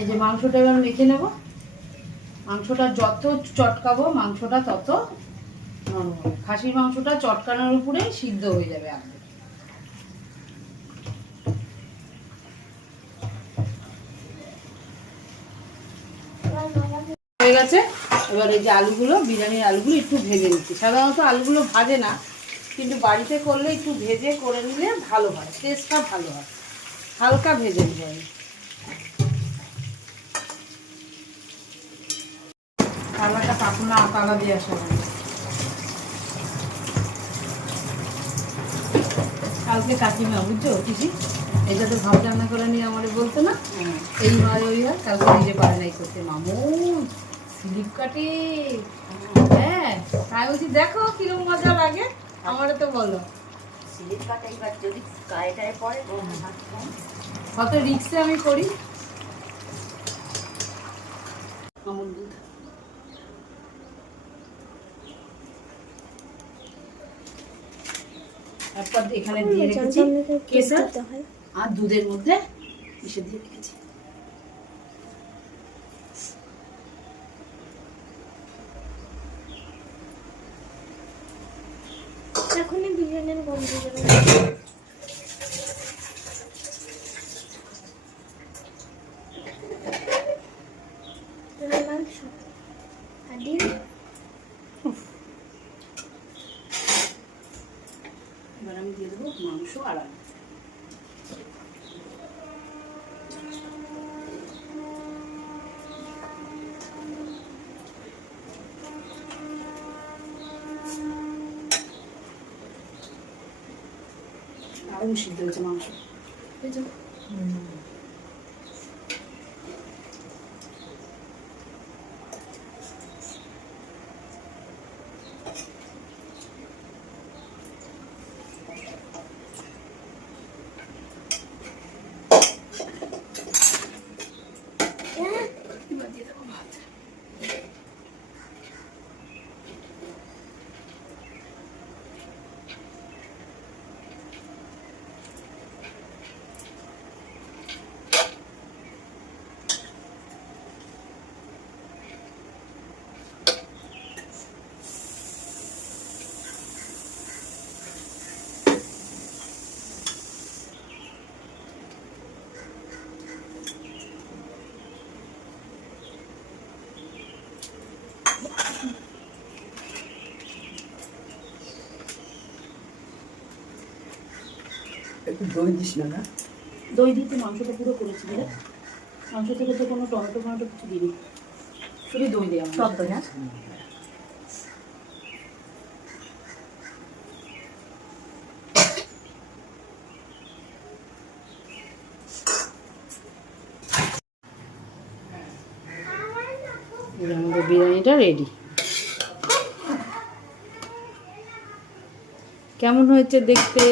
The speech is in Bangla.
এই যে মাংসটা এবার মেখে নেব। মাংসটা যত চটকাবো মাংসটা তত নরম হবে। খাসির মাংসটা চটকানোর উপরেই সিদ্ধ হয়ে যাবে একদম। হয়ে গেছে। এবার এই যে আলুগুলো, বিরিয়ানির আলুগুলো একটু ভেজে নিচ্ছি। সাধারণত আলুগুলো ভাজে না, কিন্তু বাড়িতে করলে একটু ভেজে করে নিলে ভালো হয়, টেস্টটা ভালো হয়। হালকা ভেজে নিতে হবে। তালাটা কাকুনা তালা দিয়ে আসা হবে। কালকে কাকিমা বুঝছো পিসি, এটা তো ভাত রান্না করে নিয়ে আমার বলতো না এই হয় ওই হয়, কালকে নিজে পারে নাই করতে। মামু স্লিপ কাটে, হ্যাঁ তাই বলছি দেখো কিরকম মজা লাগে। আমারও তো বলো স্লিপ কাটে, এবার যদি গায়ে টায়ে পড়ে কত রিক্সে আমি করি। আমুল দুধ তারপর এখানে দিয়ে রেখেছি কেশর, আর দুধের মধ্যে মিশে দিয়ে রেখেছি। এখনই বিরিয়ানির গন্ধ যাবে। মাংস আর ডিম। এবার আমি দিয়ে দেবো মাংস আর আলু। দারুণ সিদ্ধ হয়েছে মাংস। একটু দই দিস না? দই দিতে মাংসটা পুরো করেছি রে। মাংস থেকে তো কোনো টমেটো ফমেটো কিছু দিইনি, শুধু দই দিই আমার। সব দই না? আমাদের বিরিয়ানিটা রেডি। কেমন হয়েছে দেখতে?